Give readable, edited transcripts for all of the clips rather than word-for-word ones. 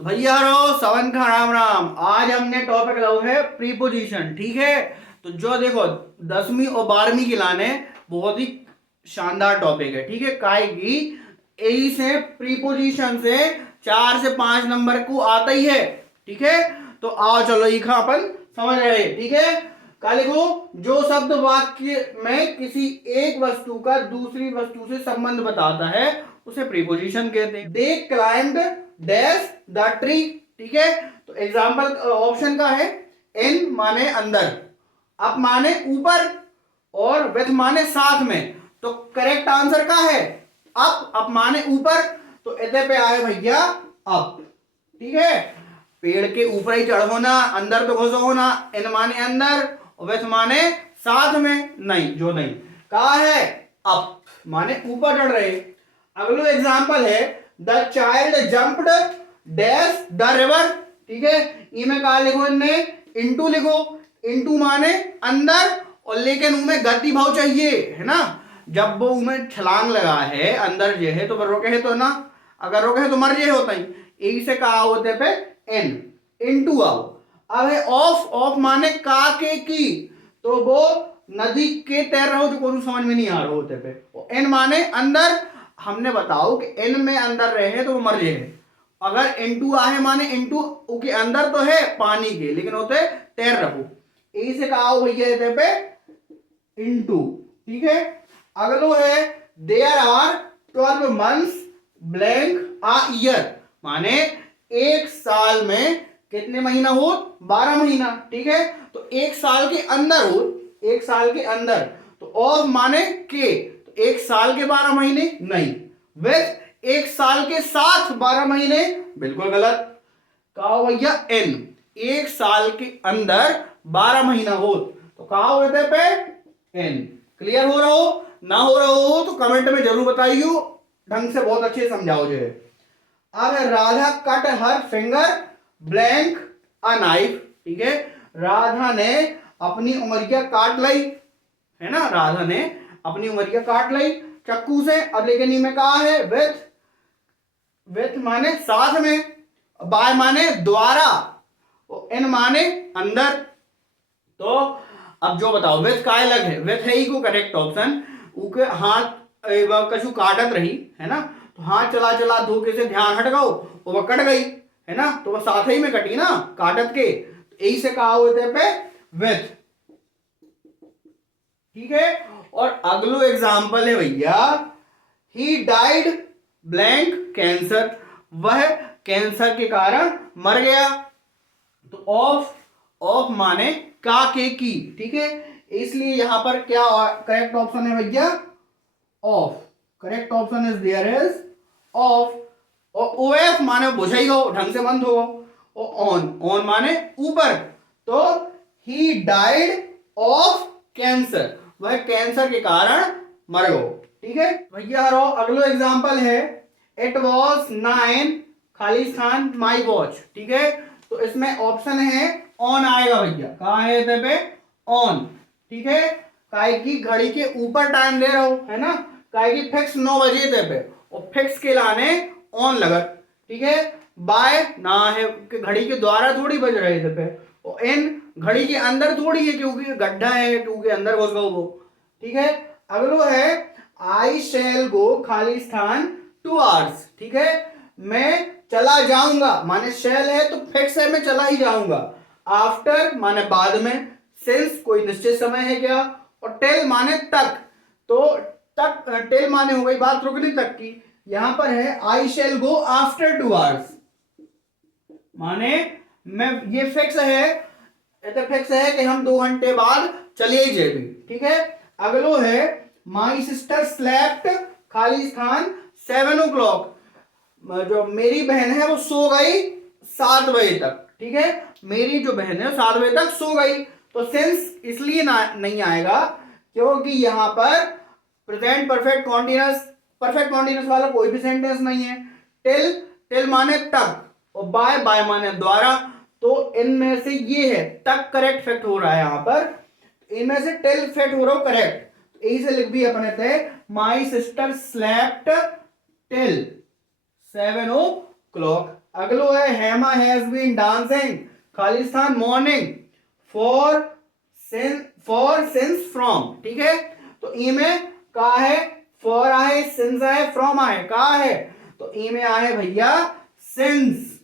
तो भैया रो सवन का राम राम। आज हमने टॉपिक लो है प्रीपोजिशन। ठीक है, तो जो देखो 10वीं और 12वीं के लाने बहुत ही शानदार टॉपिक है। ठीक है, काहे की यही से प्रीपोजिशन से 4 से 5 नंबर को आता ही है। ठीक है, तो आओ चलो इखा अपन समझ रहे। ठीक है, का लिखो जो शब्द वाक्य में किसी एक वस्तु का दूसरी वस्तु से संबंध बताता है उसे प्रीपोजिशन कहते हैं। दे क्लाइंब्ड डैश द ट्री। ठीक है, तो एग्जांपल ऑप्शन का है इन माने अंदर, अप माने ऊपर और विथ माने साथ में। तो करेक्ट आंसर का है अप माने ऊपर, तो इधर पे आए भैया अप। ठीक है, पेड़ के ऊपर ही चढ़ होना, अंदर तो घुस होना। इन माने अंदर और विथ माने साथ में नहीं, जो नहीं कहा है अप माने ऊपर चढ़ रहे। अगला एग्जांपल है the child jumped dash the river. ठीक है, इनमें कहा लिखो, इनने इनटू लिखो। इनटू माने अंदर और लेकिन उनमें गति भाव चाहिए है ना। जब वो उनमें छलांग लगा है अंदर जे है तो वो रोके है तो ना, अगर रोके है तो मर जे होता ही। एक से कहा होते पे एन इनटू आओ। अब है ऑफ माने का के की, तो वो नदी के तैर रहे हो जो कोई समझ में नहीं आ रहा होते पे। एन माने अंदर, हमने बताओ कि एन में अंदर रहे तो वो मर रहे है। अगर इनटू आहे माने इनटू के अंदर तो है पानी के, लेकिन होते तैर रहो। यही से कहा भैया इधर पे इनटू। ठीक है, अगलो है there are 12 months blank a year, माने एक साल में कितने महीना हो, 12 महीना। ठीक है, तो एक साल के अंदर हो, एक साल के अंदर। तो ऑफ माने के, तो एक साल के 12 महीने नहीं। विथ एक साल के साथ 12 महीने, बिल्कुल गलत। कहा भैया एन एक साल के अंदर 12 महीना हो, तो कहा होते पे एन। क्लियर हो रहा हो, ना हो रहा हो तो कमेंट में जरूर बताइयो, ढंग से बहुत अच्छे समझाओ जे। अब Radha cut her finger blank a knife. ठीक है, राधा ने अपनी उंगलियां काट ली है ना, राधा ने अपनी उंगलियां काट ली चाकू से। अब लेकिन इनमें कहा है विथ माने साथ में, बाय माने द्वारा, इन माने अंदर। तो अब जो बताओ विथ का अलग है, विथ है ही को करेक्ट ऑप्शन। उके हाथ कछु काटत रही है ना, तो हाथ चला चला धोखे से ध्यान हट गओ और वह कट गई है ना, तो वह साथ ही में कटी ना काटत के। तो यही से कहा होते पे विथ। ठीक है, और अगलो एग्जाम्पल है भैया ही डाइड ब्लैंक कैंसर, वह कैंसर के कारण मर गया। तो ऑफ माने का के की। ठीक है, इसलिए यहां पर क्या करेक्ट ऑप्शन है भैया of. Correct option is there is of. और ओएफ माने बुझाई गो, ढंग से बंद हो। और ऑन माने ऊपर, तो ही डाइड ऑफ कैंसर, वह कैंसर के कारण मर गो। ठीक है भैया, अगलो एग्जांपल है इट वॉज 9 खाली स्थान माई वॉच। ठीक है, तो इसमें ऑप्शन है ऑन आएगा भैया, कहा है इधर पे ऑन। ठीक है, काहे की घड़ी के ऊपर टाइम दे रहा हो है ना, काहे की फिक्स 9 बजे इधर पे, और फिक्स के लाने ऑन लगत। ठीक है, बाय ना है कि घड़ी के द्वारा थोड़ी बज रहे इधर पे, और इन घड़ी के अंदर थोड़ी है क्योंकि गड्ढा है, क्योंकि अंदर घुस गो वो। ठीक है, अगलो है आई शैल गो खाली स्थान 2 आवर्स। ठीक है, मैं चला जाऊंगा माने शैल है तो फिक्स है, मैं चला ही जाऊंगा। आफ्टर माने बाद में, सिंस कोई निश्चित समय है क्या, और टेल माने तक। तो तक टेल माने हो गई बात रुकने तक की। यहां पर है आई शैल गो आफ्टर 2 आवर्स, माने मैं ये फिक्स है, इधर फिक्स है कि हम 2 घंटे बाद चलिए ही जेबी। ठीक है, अगलो है माई सिस्टर स्लेप्ट खाली स्थान 7 o'clock, जो मेरी बहन है वो सो गई 7 बजे तक। ठीक है, मेरी जो बहन है 7 बजे तक सो गई। तो सेंस इसलिए नहीं आएगा क्योंकि यहां पर प्रेजेंट परफेक्ट कॉन्टिन्यूस वाला कोई भी सेंटेंस नहीं है। टिल माने तक, और बाय माने द्वारा। तो इनमें से ये है तक करेक्ट फैक्ट हो रहा है यहां पर, इनमें से टिल फैक्ट हो रहा हो करेक्ट। तो यही से लिख भी अपने थे my sister slept till 7 o'clock। अगलो है हेमा हैज बीन डांसिंग खालिस्तान मॉर्निंग फॉर सिंस फ्रॉम, ठीक है। तो ई में का है, फॉर आए, सिंस आए, फ्रॉम आए, का है, तो ई में आए भैया सिंस,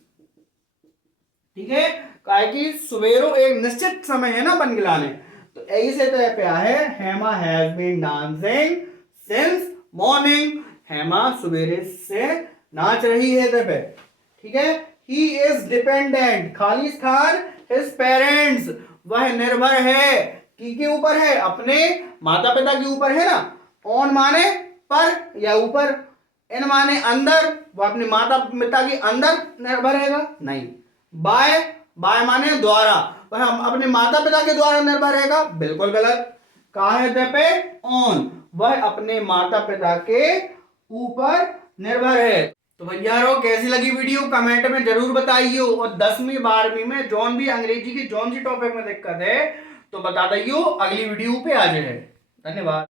ठीक है। का कि सवेरो एक निश्चित समय है ना बन गिलाने, तो यही से तो पे है Hema has been dancing since morning, Hema सवेरे से नाच रही है तो पे, ठीक है। ही इज डिपेंडेंट खालिस्तान हिज पेरेंट्स, वह निर्भर है के ऊपर है, अपने माता पिता के ऊपर है ना। ऑन माने पर या ऊपर, इन माने अंदर, वो अपने माता पिता के अंदर निर्भर रहेगा नहीं। बाय, बाय माने द्वारा, वह अपने माता पिता के द्वारा निर्भर रहेगा, बिल्कुल गलत। कहा है पे ऑन, वह अपने माता पिता के ऊपर निर्भर है। तो भैया कैसी लगी वीडियो कमेंट में जरूर बताइए, और 10वीं 12वीं में जौन भी अंग्रेजी की जौन सी टॉपिक में दिक्कत है तो बता दियो, अगली वीडियो पे आ जाए। धन्यवाद।